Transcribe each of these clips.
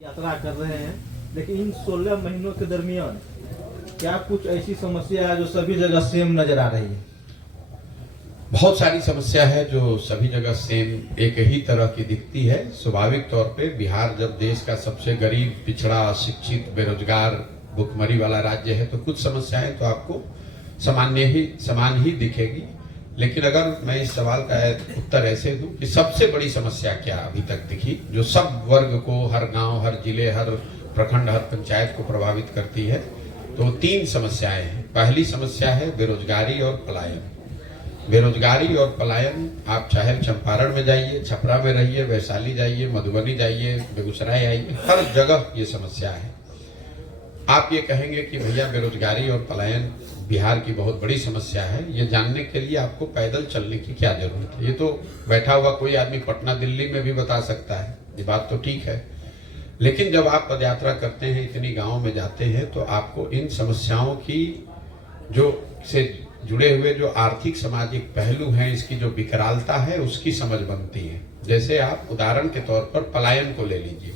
यात्रा कर रहे हैं, लेकिन इन 16 महीनों के दरमियान क्या कुछ ऐसी समस्या है जो सभी जगह सेम नजर आ रही है? बहुत सारी समस्या है जो सभी जगह सेम एक ही तरह की दिखती है। स्वाभाविक तौर पे बिहार जब देश का सबसे गरीब, पिछड़ा, अशिक्षित, बेरोजगार, भुखमरी वाला राज्य है तो कुछ समस्याएं तो आपको समान ही दिखेगी। लेकिन अगर मैं इस सवाल का उत्तर ऐसे दूं कि सबसे बड़ी समस्या क्या अभी तक दिखी जो सब वर्ग को, हर गांव, हर जिले, हर प्रखंड, हर पंचायत को प्रभावित करती है, तो 3 समस्याएं हैं। पहली समस्या है बेरोजगारी और पलायन। बेरोजगारी और पलायन, आप चाहे चंपारण में जाइए, छपरा में रहिए, वैशाली जाइए, मधुबनी जाइए, बेगूसराय आइए, हर जगह ये समस्या है। आप ये कहेंगे कि भैया बेरोजगारी और पलायन बिहार की बहुत बड़ी समस्या है, ये जानने के लिए आपको पैदल चलने की क्या जरूरत है? ये तो बैठा हुआ कोई आदमी पटना, दिल्ली में भी बता सकता है, ये बात तो ठीक है। लेकिन जब आप पदयात्रा करते हैं, इतनी गांव में जाते हैं, तो आपको इन समस्याओं की जो से जुड़े हुए जो आर्थिक सामाजिक पहलू हैं, इसकी जो विकरालता है, उसकी समझ बनती है। जैसे आप उदाहरण के तौर पर पलायन को ले लीजिए।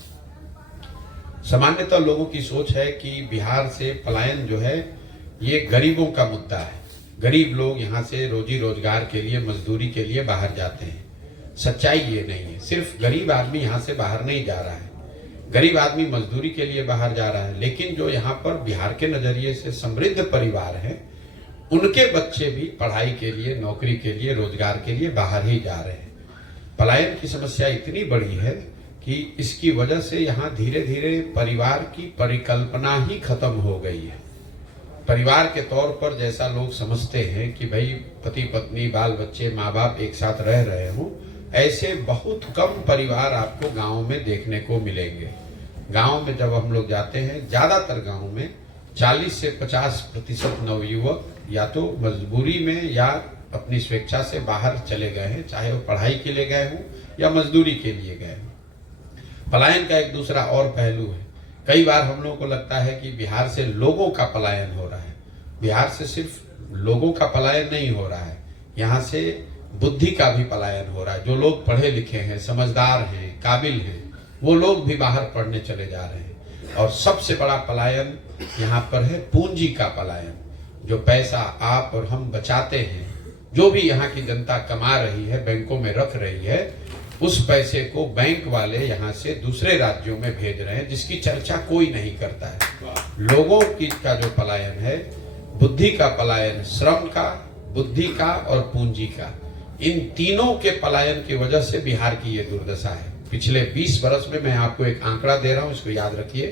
सामान्यतः लोगों की सोच है कि बिहार से पलायन जो है ये गरीबों का मुद्दा है। गरीब लोग यहाँ से रोजी रोजगार के लिए, मजदूरी के लिए बाहर जाते हैं। सच्चाई ये नहीं है। सिर्फ गरीब आदमी यहाँ से बाहर नहीं जा रहा है, गरीब आदमी मजदूरी के लिए बाहर जा रहा है। लेकिन जो यहाँ पर बिहार के नजरिए से समृद्ध परिवार है, उनके बच्चे भी पढ़ाई के लिए, नौकरी के लिए, रोजगार के लिए बाहर ही जा रहे हैं। पलायन की समस्या इतनी बड़ी है कि इसकी वजह से यहाँ धीरे धीरे परिवार की परिकल्पना ही खत्म हो गई है। परिवार के तौर पर जैसा लोग समझते हैं कि भाई पति पत्नी, बाल बच्चे, माँ बाप एक साथ रह रहे हों, ऐसे बहुत कम परिवार आपको गांव में देखने को मिलेंगे। गांव में जब हम लोग जाते हैं, ज्यादातर गांव में 40 से 50% नवयुवक या तो मजबूरी में या अपनी स्वेच्छा से बाहर चले गए हैं, चाहे वो पढ़ाई के लिए गए हों या मजदूरी के लिए गए हों। पलायन का एक दूसरा और पहलू है। कई बार हम लोगों को लगता है कि बिहार से लोगों का पलायन हो रहा है। बिहार से सिर्फ लोगों का पलायन नहीं हो रहा है, यहाँ से बुद्धि का भी पलायन हो रहा है। जो लोग पढ़े लिखे हैं, समझदार हैं, काबिल हैं, वो लोग भी बाहर पढ़ने चले जा रहे हैं। और सबसे बड़ा पलायन यहाँ पर है पूंजी का पलायन। जो पैसा आप और हम बचाते हैं, जो भी यहाँ की जनता कमा रही है, बैंकों में रख रही है, उस पैसे को बैंक वाले यहाँ से दूसरे राज्यों में भेज रहे हैं, जिसकी चर्चा कोई नहीं करता है। लोगों की का जो पलायन है, बुद्धि का पलायन, श्रम का, बुद्धि का और पूंजी का, इन तीनों के पलायन की वजह से बिहार की ये दुर्दशा है। पिछले 20 वर्ष में, मैं आपको एक आंकड़ा दे रहा हूं, इसको याद रखिए,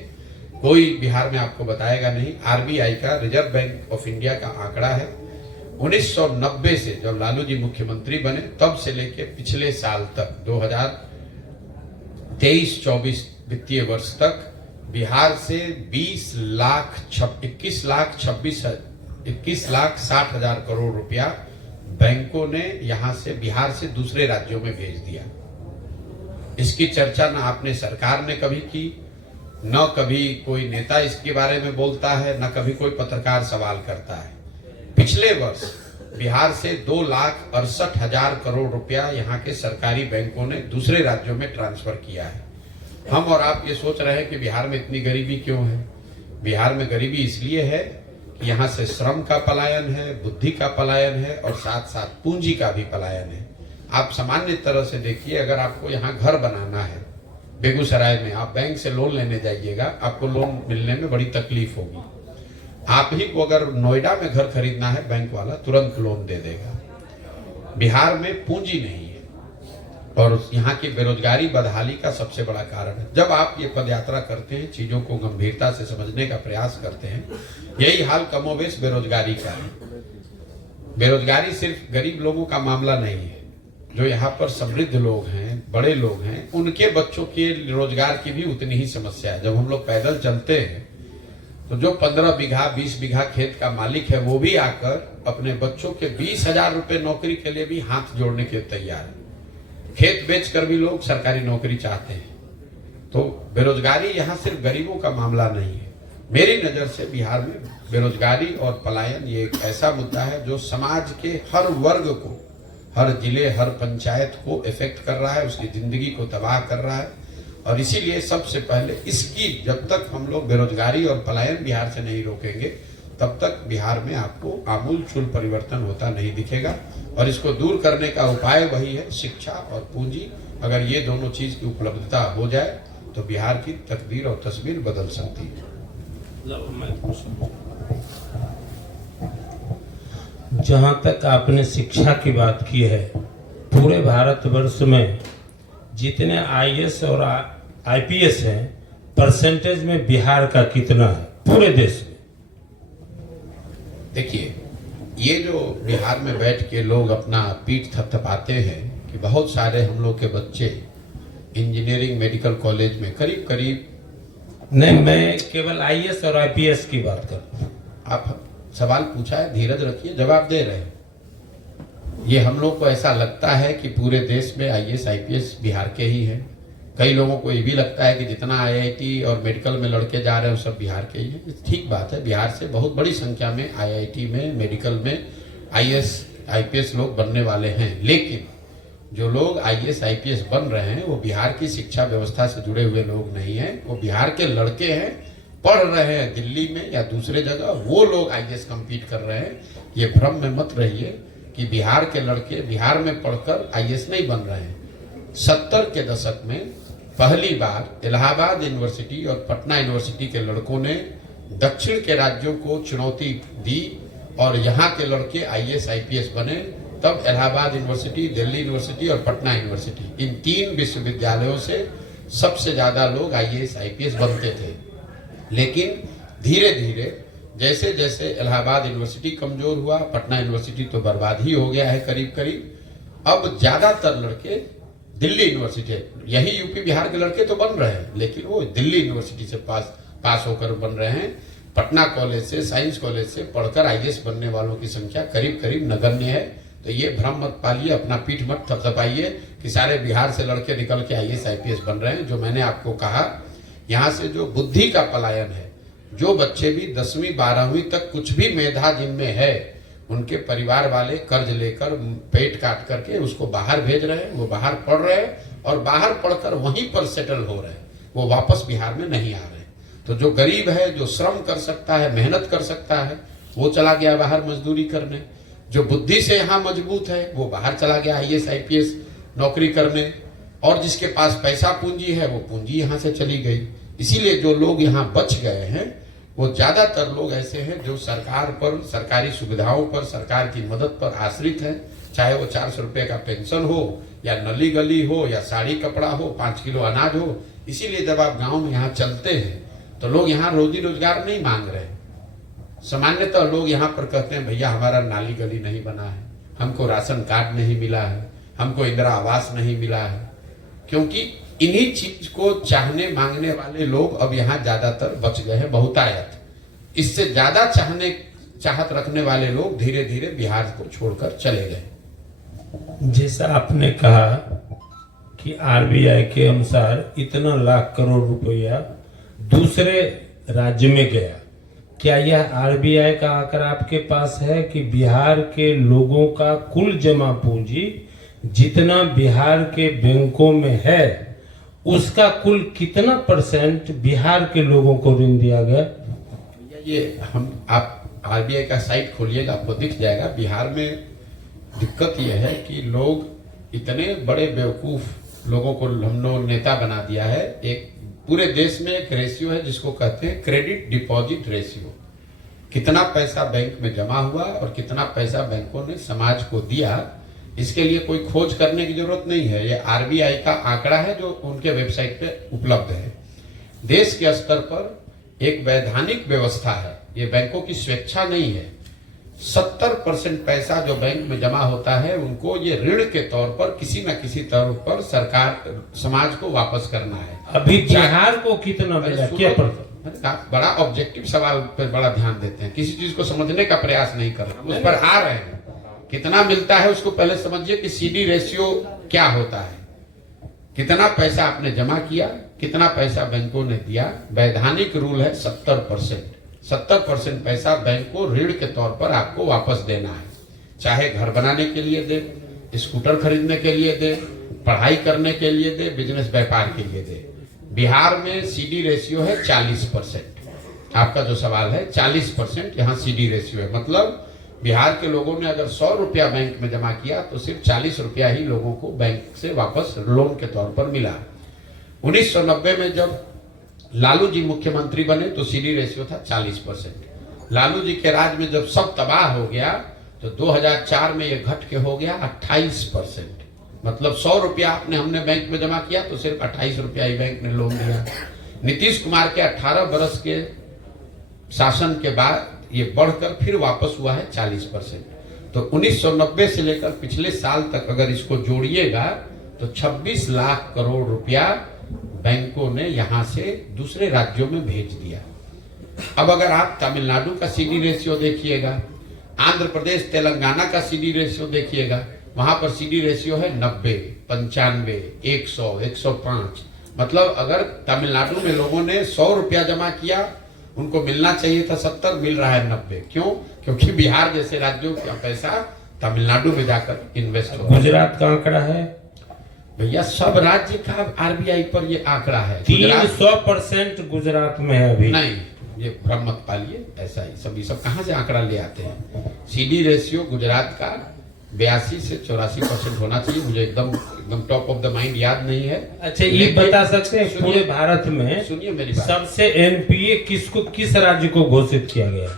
कोई बिहार में आपको बताएगा नहीं। आरबीआई का, रिजर्व बैंक ऑफ इंडिया का आंकड़ा है, 1990 से जब लालू जी मुख्यमंत्री बने तब से लेके पिछले साल तक 2023-24 वित्तीय वर्ष तक बिहार से 21,60,000 करोड़ रुपया बैंकों ने यहां से, बिहार से दूसरे राज्यों में भेज दिया। इसकी चर्चा ना आपने सरकार ने कभी की, न कभी कोई नेता इसके बारे में बोलता है, न कभी कोई पत्रकार सवाल करता है। पिछले वर्ष बिहार से 2,68,000 करोड़ रुपया यहाँ के सरकारी बैंकों ने दूसरे राज्यों में ट्रांसफर किया है। हम और आप ये सोच रहे हैं कि बिहार में इतनी गरीबी क्यों है? बिहार में गरीबी इसलिए है कि यहाँ से श्रम का पलायन है, बुद्धि का पलायन है और साथ साथ पूंजी का भी पलायन है। आप सामान्य तरह से देखिए, अगर आपको यहाँ घर बनाना है बेगूसराय में, आप बैंक से लोन लेने जाइएगा, आपको लोन मिलने में बड़ी तकलीफ होगी। आप ही को अगर नोएडा में घर खरीदना है, बैंक वाला तुरंत लोन दे देगा। बिहार में पूंजी नहीं है और यहाँ की बेरोजगारी बदहाली का सबसे बड़ा कारण है। जब आप ये पदयात्रा करते हैं, चीजों को गंभीरता से समझने का प्रयास करते हैं, यही हाल कमोबेश बेरोजगारी का है। बेरोजगारी सिर्फ गरीब लोगों का मामला नहीं है। जो यहाँ पर समृद्ध लोग हैं, बड़े लोग हैं, उनके बच्चों के रोजगार की भी उतनी ही समस्या है। जब हम लोग पैदल चलते हैं तो जो 15 बीघा 20 बीघा खेत का मालिक है, वो भी आकर अपने बच्चों के 20,000 रुपए नौकरी के लिए भी हाथ जोड़ने के तैयार है। खेत बेचकर भी लोग सरकारी नौकरी चाहते हैं। तो बेरोजगारी यहाँ सिर्फ गरीबों का मामला नहीं है। मेरी नजर से बिहार में बेरोजगारी और पलायन ये एक ऐसा मुद्दा है जो समाज के हर वर्ग को, हर जिले, हर पंचायत को इफेक्ट कर रहा है, उसकी जिंदगी को तबाह कर रहा है। और इसीलिए सबसे पहले इसकी जब तक हम लोग बेरोजगारी और पलायन बिहार से नहीं रोकेंगे तब तक बिहार में आपको आमूलचूल परिवर्तन होता नहीं दिखेगा। और इसको दूर करने का उपाय वही है, शिक्षा और पूंजी। अगर ये दोनों चीज की उपलब्धता हो जाए तो बिहार की तकदीर और तस्वीर बदल सकती है। जहां तक आपने शिक्षा की बात की है, पूरे भारतवर्ष में जितने आईएएस और आईपीएस हैं, परसेंटेज में बिहार का कितना है पूरे देश में? देखिए, ये जो बिहार में बैठ के लोग अपना पीठ थपथपाते हैं कि बहुत सारे हम लोग के बच्चे इंजीनियरिंग मेडिकल कॉलेज में करीब करीब, नहीं, मैं केवल आईएएस और आईपीएस की बात कर रहा हूं। आप सवाल पूछा है, धीरज रखिए, जवाब दे रहे हैं। ये हम लोग को ऐसा लगता है कि पूरे देश में आईएएस आईपीएस बिहार के ही हैं। कई लोगों को ये भी लगता है कि जितना आईआईटी और मेडिकल में लड़के जा रहे हैं वो सब बिहार के ही हैं। ठीक बात है, बिहार से बहुत बड़ी संख्या में आईआईटी में, मेडिकल में आईएएस आईपीएस लोग बनने वाले हैं। लेकिन जो लोग आईएएस आईपीएस बन रहे हैं वो बिहार की शिक्षा व्यवस्था से जुड़े हुए लोग नहीं हैं। वो बिहार के लड़के हैं, पढ़ रहे हैं दिल्ली में या दूसरे जगह, वो लोग आईएएस कंपीट कर रहे हैं। ये भ्रम में मत रहिए कि बिहार के लड़के बिहार में पढ़कर आईएएस नहीं बन रहे हैं। 70 के दशक में पहली बार इलाहाबाद यूनिवर्सिटी और पटना यूनिवर्सिटी के लड़कों ने दक्षिण के राज्यों को चुनौती दी और यहाँ के लड़के आईएएस आईपीएस बने। तब इलाहाबाद यूनिवर्सिटी, दिल्ली यूनिवर्सिटी और पटना यूनिवर्सिटी, इन 3 विश्वविद्यालयों से सबसे ज्यादा लोग आईएएस आईपीएस बनते थे। लेकिन धीरे धीरे जैसे जैसे इलाहाबाद यूनिवर्सिटी कमजोर हुआ, पटना यूनिवर्सिटी तो बर्बाद ही हो गया है करीब करीब। अब ज्यादातर लड़के दिल्ली यूनिवर्सिटी, यही यूपी बिहार के लड़के तो बन रहे हैं, लेकिन वो दिल्ली यूनिवर्सिटी से पास होकर बन रहे हैं। पटना कॉलेज से, साइंस कॉलेज से पढ़कर आईएएस बनने वालों की संख्या करीब करीब नगण्य है। तो ये भ्रम मत पालिए, अपना पीठ मत थपथपाइए कि सारे बिहार से लड़के निकल के आईएएस आईपीएस बन रहे हैं। जो मैंने आपको कहा, यहाँ से जो बुद्धि का पलायन है, जो बच्चे भी 10वीं 12वीं तक कुछ भी मेधा जिनमें है, उनके परिवार वाले कर्ज लेकर पेट काट करके उसको बाहर भेज रहे हैं। वो बाहर पढ़ रहे हैं और बाहर पढ़कर वहीं पर सेटल हो रहे हैं, वो वापस बिहार में नहीं आ रहे। तो जो गरीब है, जो श्रम कर सकता है, मेहनत कर सकता है, वो चला गया बाहर मजदूरी करने। जो बुद्धि से यहाँ मजबूत है वो बाहर चला गया आईएएस आईपीएस नौकरी करने। और जिसके पास पैसा पूंजी है वो पूंजी यहाँ से चली गई। इसीलिए जो लोग यहाँ बच गए हैं वो ज्यादातर लोग ऐसे हैं जो सरकार पर, सरकारी सुविधाओं पर, सरकार की मदद पर आश्रित हैं। चाहे वो 400 रुपए का पेंशन हो या नली गली हो या साड़ी कपड़ा हो, 5 किलो अनाज हो। इसीलिए जब आप गांव में यहाँ चलते हैं तो लोग यहाँ रोजी रोजगार नहीं मांग रहे हैं। सामान्यतः लोग यहाँ पर कहते हैं, भैया हमारा नाली गली नहीं बना है, हमको राशन कार्ड नहीं मिला है, हमको इंदिरा आवास नहीं मिला है। क्योंकि इन्हीं चीज को चाहने मांगने वाले लोग अब यहाँ ज्यादातर बच गए हैं, बहुतायत। इससे ज्यादा चाहत रखने वाले लोग धीरे धीरे बिहार को छोड़कर चले गए। जैसा आपने कहा कि आरबीआई के अनुसार इतना लाख करोड़ रुपया दूसरे राज्य में गया, क्या यह आरबीआई का आंकड़ा आपके पास है कि बिहार के लोगों का कुल जमा पूंजी जितना बिहार के बैंकों में है उसका कुल कितना % बिहार के लोगों को ऋण दिया गया? ये आप आरबीआई का साइट खोलिएगा, आपको दिख जाएगा। बिहार में दिक्कत यह है कि लोग इतने बड़े बेवकूफ लोगों को हम लोग नेता बना दिया है। एक पूरे देश में एक रेशियो है जिसको कहते हैं क्रेडिट डिपॉजिट रेशियो। कितना पैसा बैंक में जमा हुआ और कितना पैसा बैंकों ने समाज को दिया, इसके लिए कोई खोज करने की जरूरत नहीं है। ये आरबीआई का आंकड़ा है जो उनके वेबसाइट पे उपलब्ध है। देश के स्तर पर एक वैधानिक व्यवस्था है, ये बैंकों की स्वेच्छा नहीं है। 70% पैसा जो बैंक में जमा होता है उनको ये ऋण के तौर पर किसी न किसी तौर पर सरकार समाज को वापस करना है। अभी बिहार को कितना मिला, क्या पड़ता? बड़ा ऑब्जेक्टिव सवाल पर बड़ा ध्यान देते हैं, किसी चीज को समझने का प्रयास नहीं कर रहे, उस पर आ रहे हैं। कितना मिलता है उसको पहले समझिए कि सीडी रेशियो क्या होता है। कितना पैसा आपने जमा किया, कितना पैसा बैंकों ने दिया। वैधानिक रूल है 70%। 70% पैसा बैंक को ऋण के तौर पर आपको वापस देना है। चाहे घर बनाने के लिए दे, स्कूटर खरीदने के लिए दे, पढ़ाई करने के लिए दे, बिजनेस व्यापार के लिए दे। बिहार में सीडी रेशियो है 40%। आपका जो सवाल है 40% यहाँ सीडी रेशियो है, मतलब बिहार के लोगों ने अगर 100 रुपया बैंक में जमा किया तो सिर्फ 40 रुपया ही लोगों को बैंक से वापस लोन के तौर पर मिला। 1990 में जब लालू जी मुख्यमंत्री बने तो सीडी रेशियो था 40%। लालू जी के राज में जब सब तबाह हो गया तो 2004 में ये घट के हो गया 28%। मतलब 100 रुपया हमने बैंक में जमा किया तो सिर्फ 28 रुपया ही बैंक ने लोन दिया। नीतीश कुमार के 18 बरस के शासन के बाद ये बढ़कर फिर वापस हुआ है 40%। तो 1990 से लेकर पिछले साल तक अगर इसको जोड़िएगा तो 26 लाख करोड़ रुपया बैंकों ने यहां से दूसरे राज्यों में भेज दिया। अब अगर आप तमिलनाडु का सीडी रेशियो देखिएगा, आंध्र प्रदेश तेलंगाना का सीडी रेशियो देखिएगा, वहां पर सीडी रेशियो है 90, 95, 100, 105। मतलब अगर तमिलनाडु में लोगों ने 100 रुपया जमा किया, उनको मिलना चाहिए था 70, मिल रहा है 90। क्यों? क्योंकि बिहार जैसे राज्यों का पैसा तमिलनाडु में जाकर इन्वेस्ट हो। गुजरात का आंकड़ा है भैया, सब राज्य का आरबीआई पर ये आंकड़ा है। 300% गुजरात में है अभी। नहीं, ये भ्रम मत पालिए, ऐसा ही सब कहां से आंकड़ा ले आते हैं। सीडी रेशियो गुजरात का 82 से 84% होना चाहिए। मुझे एकदम टॉप ऑफ द माइंड याद नहीं है। अच्छा, ये बता सकते हैं पूरे भारत में सुनिए मेरी बात, सबसे एनपीए किस राज्य को घोषित किया गया?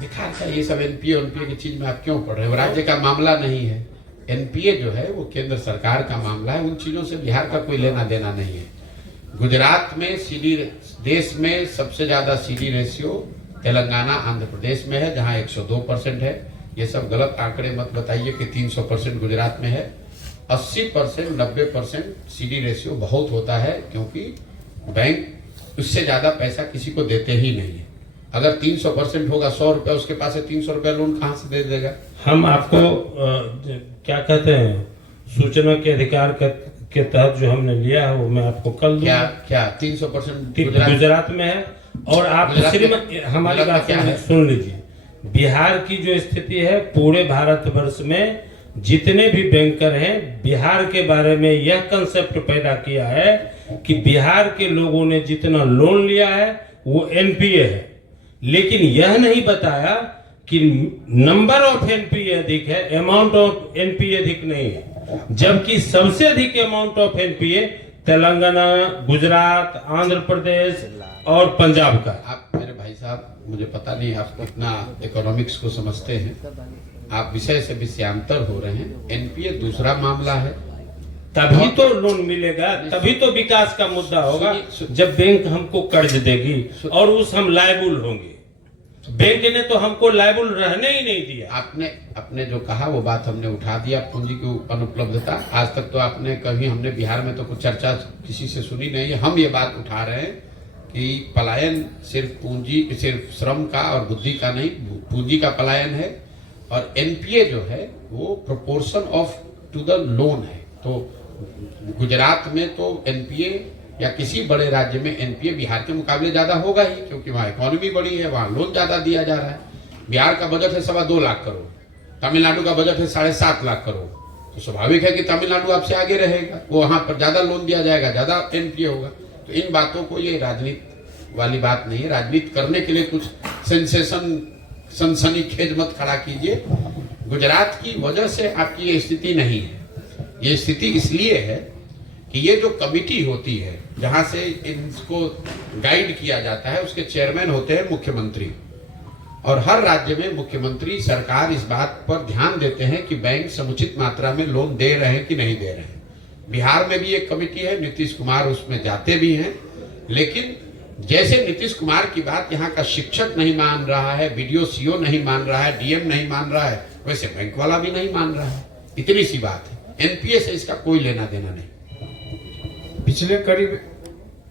बेकार का ये सब एनपीए की चीज में आप क्यों पढ़ रहे हो? राज्य का मामला नहीं है। एनपीए जो है वो केंद्र सरकार का मामला है, उन चीजों से बिहार का कोई लेना देना नहीं है। गुजरात में सीडी, देश में सबसे ज्यादा सीडी रेशियो तेलंगाना आंध्र प्रदेश में है, जहां 102% है। ये सब गलत आंकड़े मत बताइए कि 300% गुजरात में है। 80%, 90% सीडी रेशियो बहुत होता है, क्योंकि बैंक उससे ज्यादा पैसा किसी को देते ही नहीं है। अगर 300% होगा, 100 रुपया उसके पास है, 300 रुपया लोन कहां से दे देगा? हम आपको क्या कहते हैं, सूचना के अधिकार के तहत जो हमने लिया है वो मैं आपको कल दूंगा। क्या 300% गुजरात में है? और आप हमारी बात सुन लीजिए। बिहार की जो स्थिति है, पूरे भारतवर्ष में जितने भी बैंकर हैं, बिहार के बारे में यह कंसेप्ट पैदा किया है कि बिहार के लोगों ने जितना लोन लिया है वो एनपीए है, लेकिन यह नहीं बताया कि नंबर ऑफ एनपीए अधिक है, अमाउंट ऑफ एनपीए अधिक नहीं है। जबकि सबसे अधिक amount of NPA Telangana, Gujarat, Andhra Pradesh और पंजाब का। आप मेरे भाई साहब, मुझे पता नहीं आप कितना इकोनॉमिक्स को समझते हैं, आप विषय से विषयांतर हो रहे हैं। एनपीए दूसरा मामला है, तभी तो लोन मिलेगा, तभी तो विकास का मुद्दा होगा जब बैंक हमको कर्ज देगी और उस हम लायबल होंगे। बैंक ने तो हमको लायबल रहने ही नहीं दिया। आपने जो कहा वो बात हमने उठा दिया, पूंजी की अनुपलब्धता। आज तक तो आपने कभी, हमने बिहार में तो कुछ चर्चा किसी से सुनी नहीं है। हम ये बात उठा रहे हैं कि पलायन सिर्फ श्रम का और बुद्धि का नहीं, पूंजी का पलायन है। और एनपीए जो है वो proportion of to the loan है। तो गुजरात में तो एनपीए या किसी बड़े राज्य में एनपीए बिहार के मुकाबले ज्यादा होगा ही, क्योंकि वहाँ इकोनॉमी बड़ी है, वहाँ लोन ज्यादा दिया जा रहा है। बिहार का बजट है 2.25 लाख करोड़, तमिलनाडु का बजट है 7.5 लाख करोड़। तो स्वाभाविक है कि तमिलनाडु आपसे आगे रहेगा, वो वहां पर ज्यादा लोन दिया जाएगा, ज्यादा एनपीए होगा। तो इन बातों को, ये राजनीति वाली बात नहीं है। राजनीति करने के लिए कुछ सनसनीखेज मत खड़ा कीजिए। गुजरात की वजह से आपकी ये स्थिति नहीं है। ये स्थिति इसलिए है कि ये जो कमिटी होती है जहां से इनको गाइड किया जाता है, उसके चेयरमैन होते हैं मुख्यमंत्री। और हर राज्य में मुख्यमंत्री, सरकार इस बात पर ध्यान देते हैं कि बैंक समुचित मात्रा में लोन दे रहे हैं कि नहीं दे रहे हैं। बिहार में भी एक कमिटी है, नीतीश कुमार उसमें जाते भी हैं। लेकिन जैसे नीतीश कुमार की बात यहाँ का शिक्षक नहीं मान रहा है, बीडीओ सीओ नहीं मान रहा है, डीएम नहीं मान रहा है, वैसे बैंक वाला भी नहीं मान रहा है। इतनी सी बात है। एनपीए से इसका कोई लेना देना नहीं। पिछले करीब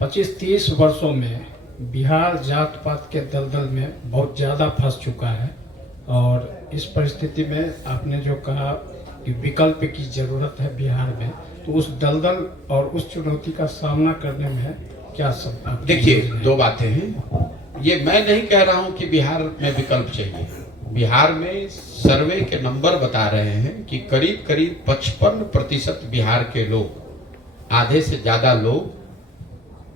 25-30 वर्षों में बिहार जात पात के दलदल में बहुत ज़्यादा फंस चुका है। और इस परिस्थिति में आपने जो कहा कि विकल्प की ज़रूरत है बिहार में, तो उस दलदल और उस चुनौती का सामना करने में क्या सब? देखिए, दो बातें हैं। ये मैं नहीं कह रहा हूं कि बिहार में विकल्प चाहिए। बिहार में सर्वे के नंबर बता रहे हैं कि करीब करीब 55% बिहार के लोग, आधे से ज्यादा लोग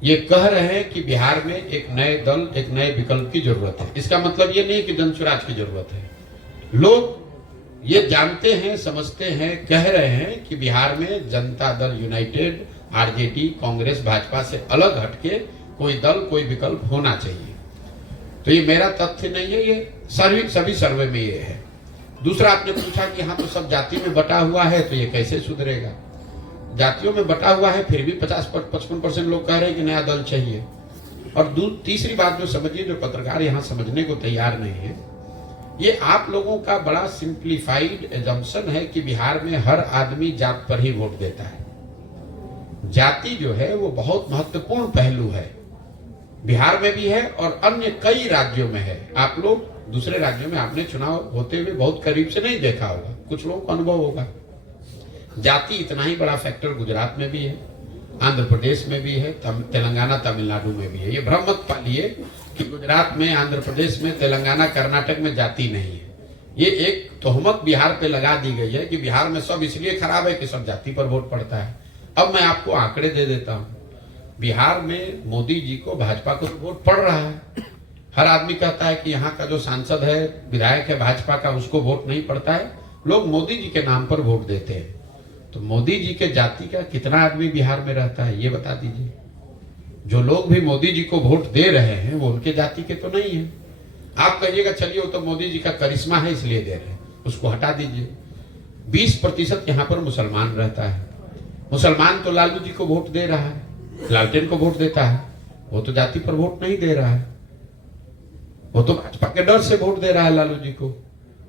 ये कह रहे हैं कि बिहार में एक नए दल, एक नए विकल्प की जरूरत है। इसका मतलब ये नहीं कि जनसुराज की जरूरत है। लोग ये जानते हैं, समझते हैं, कह रहे हैं कि बिहार में जनता दल यूनाइटेड, आरजेडी, कांग्रेस, भाजपा से अलग हटके कोई दल, कोई विकल्प होना चाहिए। तो ये मेरा तथ्य नहीं है, ये सभी सर्वे में ये है। दूसरा, आपने पूछा कि हाँ तो सब जाति में बटा हुआ है तो ये कैसे सुधरेगा। जातियों में बटा हुआ है, फिर भी 50-55% लोग कह रहे हैं कि नया दल चाहिए। और तीसरी बात जो समझिए, जो पत्रकार यहाँ समझने को तैयार नहीं है, ये आप लोगों का बड़ा सिंप्लीफाइड एजम्पशन है कि बिहार में हर आदमी जात पर ही वोट देता है। जाति जो है वो बहुत महत्वपूर्ण पहलू है, बिहार में भी है और अन्य कई राज्यों में है। आप लोग दूसरे राज्यों में आपने चुनाव होते हुए बहुत करीब से नहीं देखा होगा, कुछ लोगों को अनुभव होगा। जाति इतना ही बड़ा फैक्टर गुजरात में भी है, आंध्र प्रदेश में भी है, तेलंगाना, तमिलनाडु में भी है। ये भ्रम मत पालिए कि गुजरात में, आंध्र प्रदेश में, तेलंगाना, कर्नाटक में जाति नहीं है। ये एक तोहमत बिहार पे लगा दी गई है कि बिहार में सब इसलिए खराब है कि सब जाति पर वोट पड़ता है। अब मैं आपको आंकड़े दे देता हूं। बिहार में मोदी जी को, भाजपा को तो वोट पड़ रहा है। हर आदमी कहता है कि यहाँ का जो सांसद है, विधायक है भाजपा का, उसको वोट नहीं पड़ता है। लोग मोदी जी के नाम पर वोट देते हैं। तो मोदी जी के जाति का कितना आदमी बिहार में रहता है, ये बता दीजिए। जो लोग भी मोदी जी को वोट दे रहे हैं वो उनके जाति के तो नहीं है। आप कहिएगा चलिए वो तो मोदी जी का करिश्मा है इसलिए दे रहे हैं, उसको हटा दीजिए। 20% यहाँ पर मुसलमान रहता है। मुसलमान तो लालू जी को वोट दे रहा है, लालटेन को वोट देता है, वो तो जाति पर वोट नहीं दे रहा है, वो तो भाजपा के डर से वोट दे रहा है लालू जी को।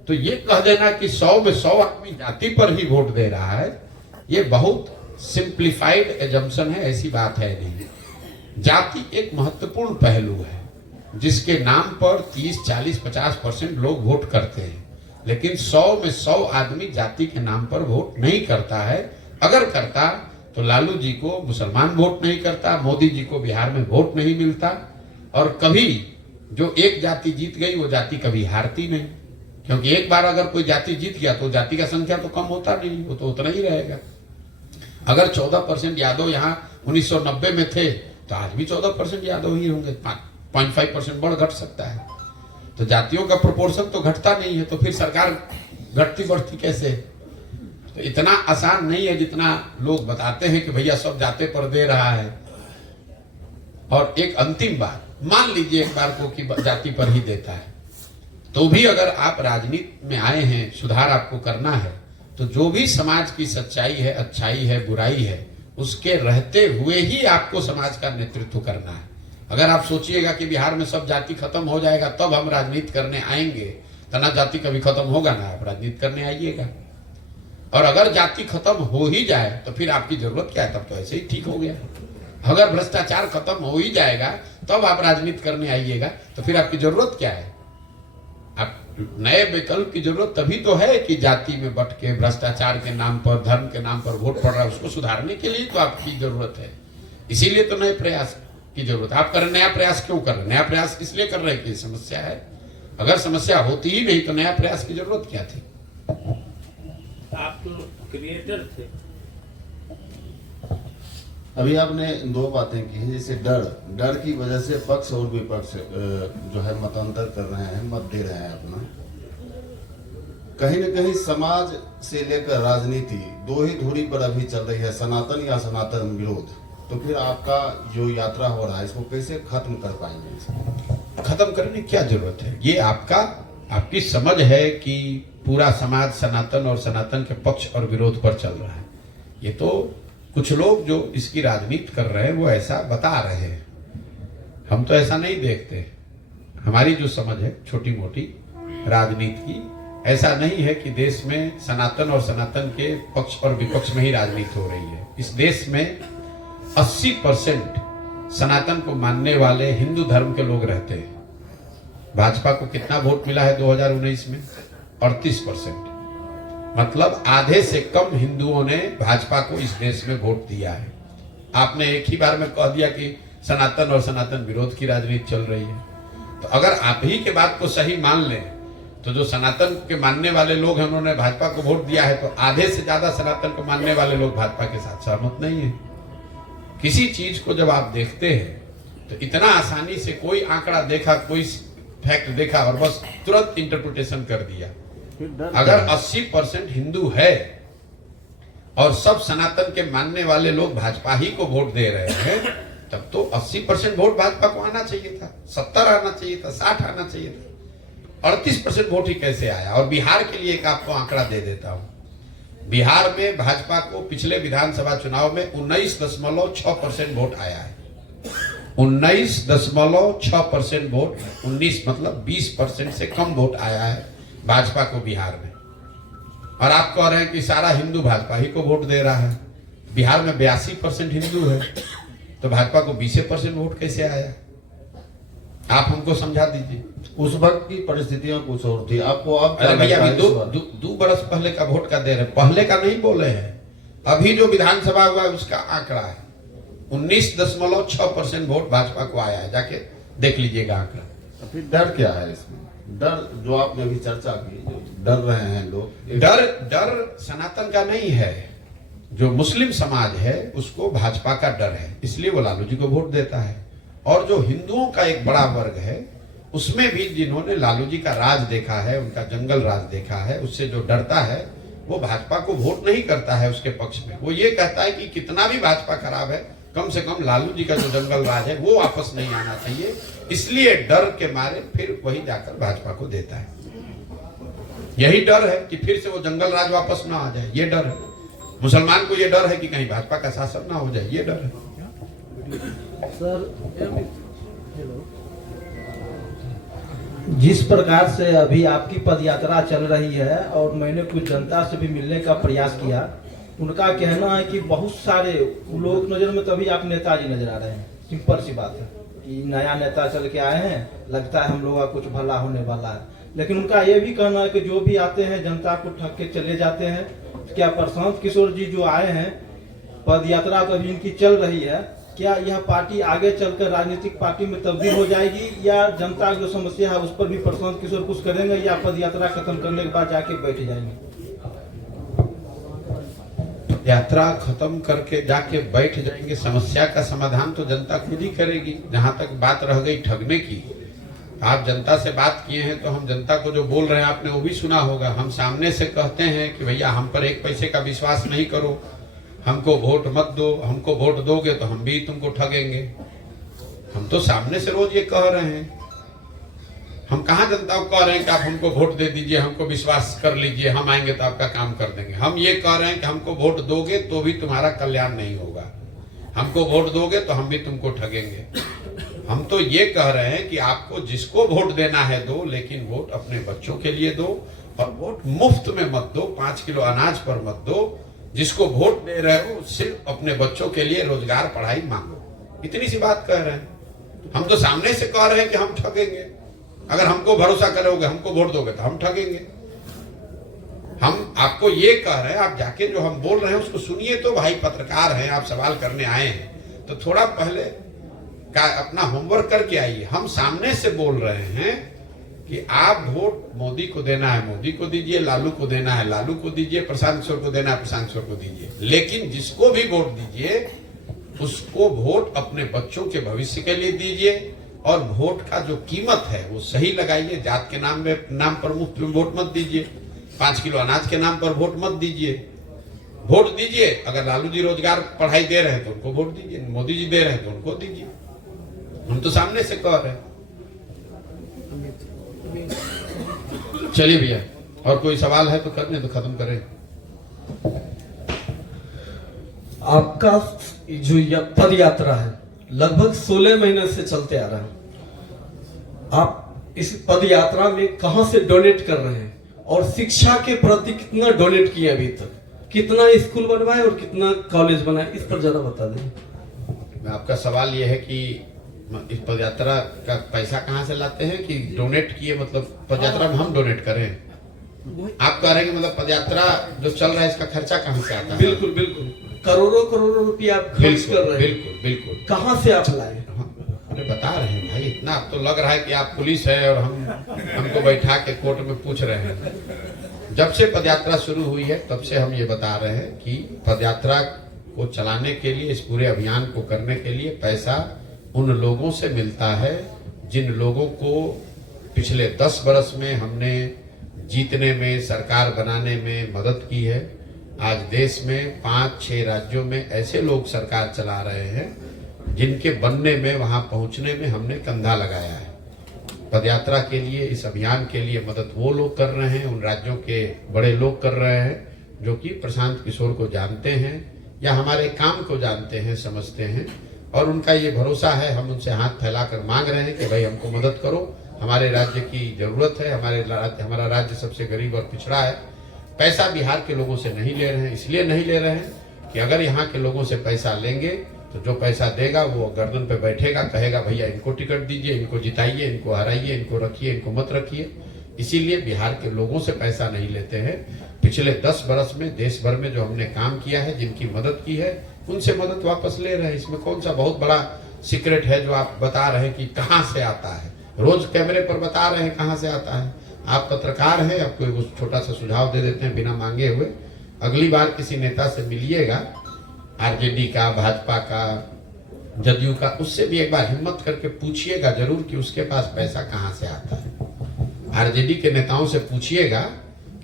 तो ये कह देना कि 100 में 100 आदमी जाति पर ही वोट दे रहा है, ये बहुत सिंप्लीफाइड एजम्पशन है, ऐसी बात है नहीं। जाति एक महत्वपूर्ण पहलू है जिसके नाम पर 30, 40, 50% लोग वोट करते हैं, लेकिन 100 में 100 आदमी जाति के नाम पर वोट नहीं करता है। अगर करता तो लालू जी को मुसलमान वोट नहीं करता, मोदी जी को बिहार में वोट नहीं मिलता, और कभी जो एक जाति जीत गई वो जाति कभी हारती नहीं, क्योंकि एक बार अगर कोई जाति जीत गया तो जाति का संख्या तो कम होता नहीं, वो तो उतना ही रहेगा। अगर 14% यादव यहाँ 1990 में थे तो आज भी 14% यादव ही होंगे, 0.5% बढ़ घट सकता है। तो जातियों का प्रोपोर्शन तो घटता नहीं है, तो फिर सरकार घटती बढ़ती कैसे? तो इतना आसान नहीं है जितना लोग बताते हैं कि भैया सब जाते पर दे रहा है। और एक अंतिम बात, मान लीजिए एक बार को कि जाति पर ही देता है, तो भी अगर आप राजनीति में आए हैं, सुधार आपको करना है, तो जो भी समाज की सच्चाई है, अच्छाई है, बुराई है, उसके रहते हुए ही आपको समाज का नेतृत्व करना है। अगर आप सोचिएगा कि बिहार में सब जाति खत्म हो जाएगा तब हम राजनीति करने आएंगे, तो ना जाति कभी खत्म होगा ना आप राजनीति करने आइएगा। और अगर जाति खत्म हो ही जाए तो फिर आपकी जरूरत क्या है? तब तो ऐसे ही ठीक हो गया। अगर भ्रष्टाचार खत्म हो ही जाएगा तब आप राजनीति करने आइएगा, तो फिर आपकी जरूरत क्या है? आप नए विकल्प की जरूरत तभी तो है कि जाति में बट के भ्रष्टाचार के नाम पर, धर्म के नाम पर वोट पड़ रहा है, उसको सुधारने के लिए तो आपकी जरूरत है। इसीलिए तो नए प्रयास की जरूरत है। आप कर नया प्रयास क्यों कर रहे हैं? नया प्रयास इसलिए कर रहे हैं कि समस्या है। अगर समस्या होती ही नहीं तो नया प्रयास की जरूरत क्या थी? आप तो क्रिएटर थे। अभी आपने दो बातें की हैं, जैसे डर की वजह से पक्ष और विपक्ष जो है मतांतर कर रहे हैं, मत दे रहे हैं अपना। कहीं न कहीं समाज से लेकर राजनीति दो ही धुरी पर अभी चल रही है, सनातन या सनातन विरोध। तो फिर आपका जो यात्रा हो रहा है इसको कैसे खत्म कर पाएंगे? खत्म करने की क्या जरूरत है? ये आपकी समझ है कि पूरा समाज सनातन और सनातन के पक्ष और विरोध पर चल रहा है। ये तो कुछ लोग जो इसकी राजनीति कर रहे हैं वो ऐसा बता रहे हैं, हम तो ऐसा नहीं देखते। हमारी जो समझ है छोटी मोटी राजनीति की, ऐसा नहीं है कि देश में सनातन और सनातन के पक्ष और विपक्ष में ही राजनीति हो रही है। इस देश में 80% सनातन को मानने वाले हिंदू धर्म के लोग रहते हैं। भाजपा को कितना वोट मिला है 2019 में? 38%। मतलब आधे से कम हिंदुओं ने भाजपा को इस देश में वोट दिया है। आपने एक ही बार में कह दिया कि सनातन और सनातन विरोध की राजनीति चल रही है। तो अगर आप ही के बात को सही मान लें तो जो सनातन के मानने वाले लोग हैं उन्होंने भाजपा को वोट दिया है, तो आधे से ज्यादा सनातन को मानने वाले लोग भाजपा के साथ सहमत नहीं है। किसी चीज को जब आप देखते हैं तो इतना आसानी से कोई आंकड़ा देखा, कोई फैक्ट देखा और बस तुरंत इंटरप्रिटेशन कर दिया। अगर 80% हिंदू है और सब सनातन के मानने वाले लोग भाजपा ही को वोट दे रहे हैं, तब तो 80% वोट भाजपा को आना चाहिए था, 70 आना चाहिए था, 60 आना चाहिए था। 38% वोट ही कैसे आया? और बिहार के लिए एक आपको आंकड़ा दे देता हूं। बिहार में भाजपा को पिछले विधानसभा चुनाव में 19.6% वोट आया है। 19.6% वोट, 19 मतलब 20% से कम वोट आया है भाजपा को बिहार में। और आप कह रहे हैं कि सारा हिंदू भाजपा ही को वोट दे रहा है। बिहार में 82% हिंदू है, तो भाजपा को 20% वोट कैसे आया? आप हमको समझा दीजिए। उस वक्त की परिस्थितियां कुछ और थी, आपको अब अरे भैया, अभी लगता है इस बार? दो बरस पहले का वोट का दे रहे, पहले का नहीं बोले हैं। अभी जो विधानसभा हुआ है उसका आंकड़ा है 19.6% वोट भाजपा को आया है। जाके देख लीजिएगा आंकड़ा। तो फिर डर क्या है इसमें? डर जो आपने अभी चर्चा की, जो डर रहे हैं लोग, डर सनातन का नहीं है। जो मुस्लिम समाज है उसको भाजपा का डर है, इसलिए वो लालू जी को वोट देता है। और जो हिंदुओं का एक बड़ा वर्ग है उसमें भी जिन्होंने लालू जी का राज देखा है, उनका जंगल राज देखा है, उससे जो डरता है वो भाजपा को वोट नहीं करता है उसके पक्ष में। वो ये कहता है कि कितना भी भाजपा खराब है, कम से कम लालू जी का जो जंगल राज है वो वापस नहीं आना चाहिए। इसलिए डर के मारे फिर वही जाकर भाजपा को देता है। यही डर है कि फिर से वो जंगल राज वापस ना आ जाए, ये डर है। मुसलमान को ये डर है कि कहीं भाजपा का शासन ना हो जाए, ये डर है। सर, जिस प्रकार से अभी आपकी पदयात्रा चल रही है और मैंने कुछ जनता से भी मिलने का प्रयास किया, उनका कहना है कि बहुत सारे लोग नजर में तो अभी आप नेताजी नजर आ रहे हैं। सिंपल सी बात है कि नया नेता चल के आए हैं, लगता है हम लोगों का कुछ भला होने वाला है। लेकिन उनका ये भी कहना है कि जो भी आते हैं जनता को ठग के चले जाते हैं। क्या प्रशांत किशोर जी जो आए हैं, पद यात्रा तो अभी इनकी चल रही है, क्या यह पार्टी आगे चलकर राजनीतिक पार्टी में तब्दील हो जाएगी या जनता की जो समस्या है उस पर भी प्रशांत किशोर कुछ करेंगे या पद यात्रा खत्म करने के बाद जाके बैठ जाएंगे? यात्रा खत्म करके जाके बैठ जाएंगे, समस्या का समाधान तो जनता खुद ही करेगी। जहां तक बात रह गई ठगने की, आप जनता से बात किए हैं तो हम जनता को जो बोल रहे हैं आपने वो भी सुना होगा। हम सामने से कहते हैं कि भैया हम पर एक पैसे का विश्वास नहीं करो, हमको वोट मत दो, हमको वोट दोगे तो हम भी तुमको ठगेंगे। हम तो सामने से रोज ये कह रहे हैं। हम कहाँ जनता को कह रहे हैं कि आप हमको वोट दे दीजिए, हमको विश्वास कर लीजिए, हम आएंगे तो आपका काम कर देंगे। हम ये कह रहे हैं कि हमको वोट दोगे तो भी तुम्हारा कल्याण नहीं होगा, हमको वोट दोगे तो हम भी तुमको ठगेंगे। हम तो ये कह रहे हैं कि आपको जिसको वोट देना है दो, लेकिन वोट अपने बच्चों के लिए दो और वोट मुफ्त में मत दो, 5 किलो अनाज पर मत दो। जिसको वोट दे रहे हो सिर्फ अपने बच्चों के लिए रोजगार पढ़ाई मांगो। इतनी सी बात कह रहे हैं। हम तो सामने से कह रहे हैं कि हम ठगेंगे। अगर हमको भरोसा करोगे, हमको वोट दोगे तो हम ठगेंगे। हम आपको ये कह रहे हैं, आप जाके जो हम बोल रहे हैं उसको सुनिए तो। भाई पत्रकार हैं, आप सवाल करने आए हैं तो थोड़ा पहले का अपना होमवर्क करके आइए। हम सामने से बोल रहे हैं कि आप वोट मोदी को देना है मोदी को दीजिए, लालू को देना है लालू को दीजिए, प्रशांत किशोर को देना है प्रशांत किशोर को दीजिए। लेकिन जिसको भी वोट दीजिए उसको वोट अपने बच्चों के भविष्य के लिए दीजिए और वोट का जो कीमत है वो सही लगाइए। जात के नाम पर मुफ्त में वोट मत दीजिए, 5 किलो अनाज के नाम पर वोट मत दीजिए। वोट दीजिए, अगर लालू जी रोजगार पढ़ाई दे रहे हैं तो उनको वोट दीजिए, मोदी जी दे रहे हैं तो उनको दीजिए। हम तो सामने से कह रहे हैं। चलिए भैया, और कोई सवाल है तो करने तो खत्म करें। आपका जो पद यात्रा है लगभग 16 महीने से चलते आ रहा है। आप इस पद यात्रा में कहां से डोनेट कर रहे हैं और शिक्षा के प्रति कितना डोनेट किए अभी तक? कितना स्कूल बनवाए और कितना कॉलेज बनाए, इस पर जरा बता दें। मैं आपका सवाल यह है कि इस पदयात्रा का पैसा कहाँ से लाते हैं कि डोनेट किए, मतलब पदयात्रा में हम डोनेट करें? आप कह रहे हैं कि मतलब पदयात्रा जो चल रहा है इसका खर्चा कहाँ से आता है? बिल्कुल बिल्कुल, करोड़ों करोड़ों रुपया आप खर्च कर रहे हैं। बिल्कुल बिल्कुल। कहाँ से आप लाए? अरे बता रहे हैं भाई, इतना अब तो लग रहा है कि आप पुलिस है और हमको बैठा के कोर्ट में पूछ रहे हैं। जब से पदयात्रा शुरू हुई है तब से हम ये बता रहे हैं कि पदयात्रा को चलाने के लिए, इस पूरे अभियान को करने के लिए पैसा उन लोगों से मिलता है जिन लोगों को पिछले 10 वर्ष में हमने जीतने में, सरकार बनाने में मदद की है। आज देश में 5-6 राज्यों में ऐसे लोग सरकार चला रहे हैं जिनके बनने में, वहां पहुंचने में हमने कंधा लगाया है। पदयात्रा के लिए, इस अभियान के लिए मदद वो लोग कर रहे हैं, उन राज्यों के बड़े लोग कर रहे हैं जो कि प्रशांत किशोर को जानते हैं या हमारे काम को जानते हैं, समझते हैं, और उनका ये भरोसा है। हम उनसे हाथ फैलाकर मांग रहे हैं कि भाई हमको मदद करो, हमारे राज्य की जरूरत है, हमारा राज्य सबसे गरीब और पिछड़ा है। पैसा बिहार के लोगों से नहीं ले रहे हैं, इसलिए नहीं ले रहे हैं कि अगर यहाँ के लोगों से पैसा लेंगे तो जो पैसा देगा वो गर्दन पे बैठेगा, कहेगा भैया इनको टिकट दीजिए, इनको जिताइए, इनको हराइए, इनको रखिए, इनको मत रखिए। इसीलिए बिहार के लोगों से पैसा नहीं लेते हैं। पिछले 10 वर्ष में देश भर में जो हमने काम किया है, जिनकी मदद की है, उनसे मदद वापस ले रहे हैं। इसमें कौन सा बहुत बड़ा सीक्रेट है जो आप बता रहे हैं कि कहाँ से आता है? रोज कैमरे पर बता रहे हैं कहाँ से आता है। आप पत्रकार हैं, आपको एक छोटा सा सुझाव दे देते हैं बिना मांगे हुए। अगली बार किसी नेता से मिलिएगा, आरजेडी का, भाजपा का, जदयू का, उससे भी एक बार हिम्मत करके पूछिएगा जरूर कि उसके पास पैसा कहाँ से आता है। आरजेडी के नेताओं से पूछिएगा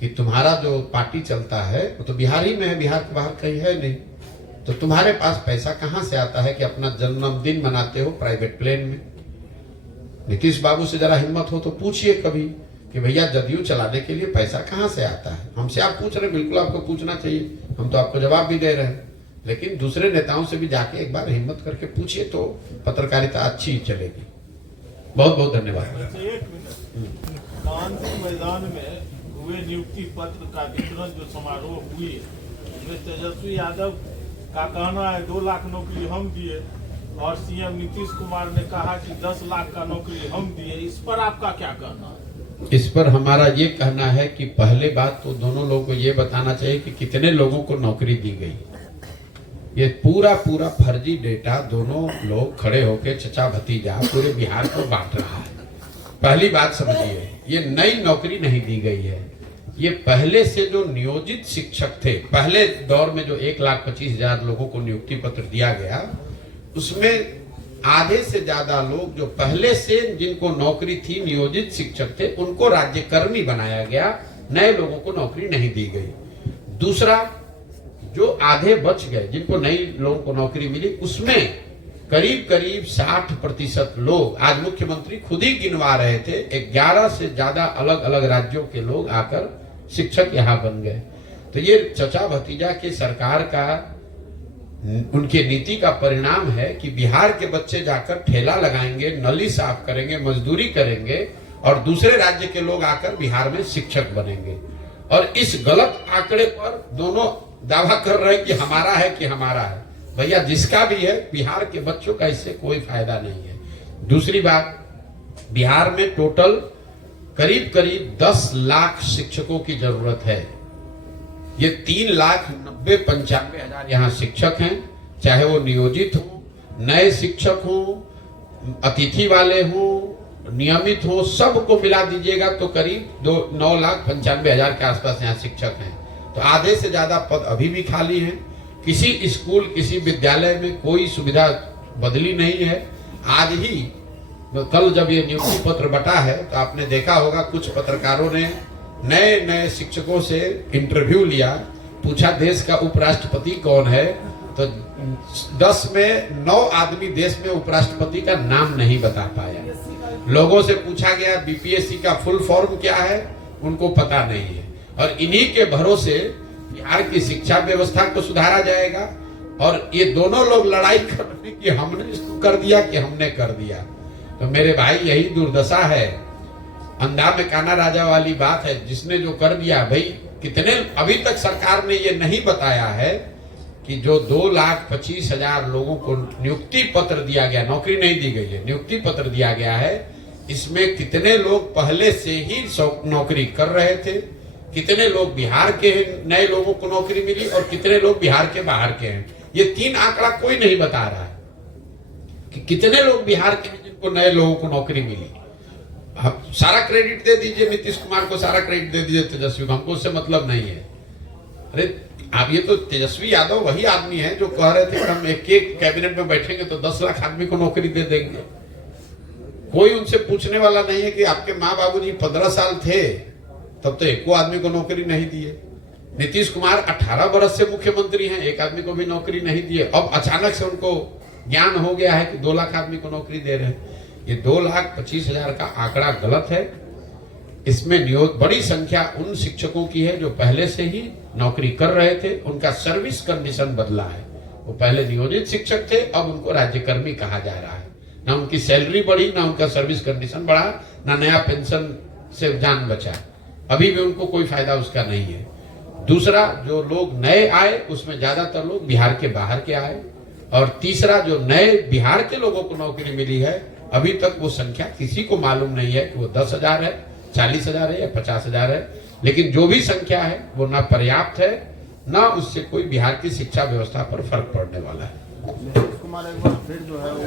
कि तुम्हारा जो पार्टी चलता है वो तो बिहार ही में है, बिहार के बाहर कहीं है नहीं, तो तुम्हारे पास पैसा कहाँ से आता है कि अपना जन्मदिन मनाते हो प्राइवेट प्लेन में? नीतीश बाबू से जरा हिम्मत हो तो पूछिए कभी कि भैया जदयू चलाने के लिए पैसा कहाँ से आता है। हमसे आप पूछ रहे हैं, बिल्कुल आपको पूछना चाहिए, हम तो आपको जवाब भी दे रहे हैं, लेकिन दूसरे नेताओं से भी जाके एक बार हिम्मत करके पूछिए तो पत्रकारिता अच्छी चलेगी। बहुत बहुत धन्यवाद। गांधी मैदान में हुए नियुक्ति पत्र का वितरण जो समारोह हुई, उसमें तेजस्वी यादव का कहना है 2 लाख नौकरी हम दिए और सीएम नीतीश कुमार ने कहा कि 10 लाख का नौकरी हम दिए। इस पर आपका क्या कहना है? इस पर हमारा ये कहना है कि पहले बात तो दोनों लोगों को ये बताना चाहिए कि कितने लोगों को नौकरी दी गई। ये पूरा फर्जी डेटा दोनों लोग खड़े होकर चचा भतीजा पूरे बिहार को बांट रहा है। पहली बात समझिए, ये नई नौकरी नहीं दी गई है। ये पहले से जो नियोजित शिक्षक थे, पहले दौर में जो 1,25,000 लोगों को नियुक्ति पत्र दिया गया, उसमें आधे से ज्यादा लोग जो पहले से जिनको नौकरी थी, नियोजित शिक्षक थे, उनको राज्यकर्मी बनाया गया, नए लोगों को नौकरी नहीं दी गई। दूसरा, जो आधे बच गए, जिनको नई लोगों को नौकरी मिली, उसमें करीब 60% लोग, आज मुख्यमंत्री खुद ही गिनवा रहे थे, 11 से ज्यादा अलग अलग राज्यों के लोग आकर शिक्षक यहाँ बन गए। तो ये चचा भतीजा की सरकार का, उनके नीति का परिणाम है कि बिहार के बच्चे जाकर ठेला लगाएंगे, नली साफ करेंगे, मजदूरी करेंगे और दूसरे राज्य के लोग आकर बिहार में शिक्षक बनेंगे। और इस गलत आंकड़े पर दोनों दावा कर रहे हैं कि हमारा है कि हमारा है। भैया जिसका भी है, बिहार के बच्चों का इससे कोई फायदा नहीं है। दूसरी बात, बिहार में टोटल करीब 10 लाख शिक्षकों की जरूरत है। ये 3,90,95,000 यहाँ शिक्षक हैं, चाहे वो नियोजित हो, नए शिक्षक हो, अतिथि वाले हो, नियमित हो, सबको मिला दीजिएगा तो करीब 9,95,000 के आसपास यहाँ शिक्षक हैं। तो आधे से ज्यादा पद अभी भी खाली हैं। किसी स्कूल, किसी विद्यालय में कोई सुविधा बदली नहीं है। आज ही कल जब ये नियुक्ति पत्र बटा है तो आपने देखा होगा, कुछ पत्रकारों ने नए शिक्षकों से इंटरव्यू लिया, पूछा देश का उपराष्ट्रपति कौन है, तो 10 में 9 आदमी देश में उपराष्ट्रपति का नाम नहीं बता पाया। लोगों से पूछा गया बीपीएससी का फुल फॉर्म क्या है, उनको पता नहीं है। और इन्हीं के भरोसे बिहार की शिक्षा व्यवस्था को सुधारा जाएगा। और ये दोनों लोग लड़ाई कर रहे हैं कि हमने इसको कर दिया कि हमने कर दिया। तो मेरे भाई, यही दुर्दशा है, अंधा में काना राजा वाली बात है। जिसने जो कर दिया, भाई कितने, अभी तक सरकार ने ये नहीं बताया है कि जो 2,25,000 लोगों को नियुक्ति पत्र दिया गया, नौकरी नहीं दी गई है, नियुक्ति पत्र दिया गया है, इसमें कितने लोग पहले से ही नौकरी कर रहे थे, कितने लोग बिहार के नए लोगों को नौकरी मिली और कितने लोग बिहार के बाहर के हैं। ये 3 आंकड़ा कोई नहीं बता रहा है कि कितने लोग बिहार के हैं जिनको नए लोगों को नौकरी मिली। सारा क्रेडिट दे दीजिए नीतीश कुमार को, सारा क्रेडिट दे दीजिए तेजस्वी को, हमको उससे मतलब नहीं है। अरे आप ये तो तेजस्वी यादव वही आदमी है जो कह रहे थे कि हम एक कैबिनेट में बैठेंगे तो 10 लाख आदमी को नौकरी दे देंगे। कोई उनसे पूछने वाला नहीं है कि आपके माँ बाबूजी 15 साल थे तब तो एको आदमी को नौकरी नहीं दिए। नीतीश कुमार 18 वर्ष से मुख्यमंत्री हैं, एक आदमी को भी नौकरी नहीं दिए। अब अचानक से उनको ज्ञान हो गया है कि 2 लाख आदमी को नौकरी दे रहे हैं। ये 2,25,000 का आंकड़ा गलत है। इसमें नियोग बड़ी संख्या उन शिक्षकों की है जो पहले से ही नौकरी कर रहे थे, उनका सर्विस कंडीशन बदला है। वो पहले नियोजित शिक्षक थे, अब उनको राज्यकर्मी कहा जा रहा है। ना उनकी सैलरी बढ़ी, ना उनका सर्विस कंडीशन बढ़ा, ना नया पेंशन से जान बचा। अभी भी उनको कोई फायदा उसका नहीं है। दूसरा, जो लोग नए आए उसमें ज्यादातर लोग बिहार के बाहर के आए। और तीसरा, जो नए बिहार के लोगों को नौकरी मिली है, अभी तक वो संख्या किसी को मालूम नहीं है कि वो 10,000 है, 40,000 है या 50,000 है। लेकिन जो भी संख्या है वो ना पर्याप्त है, ना उससे कोई बिहार की शिक्षा व्यवस्था पर फर्क पड़ने वाला है। नीतीश कुमार एक बार फिर जो है वो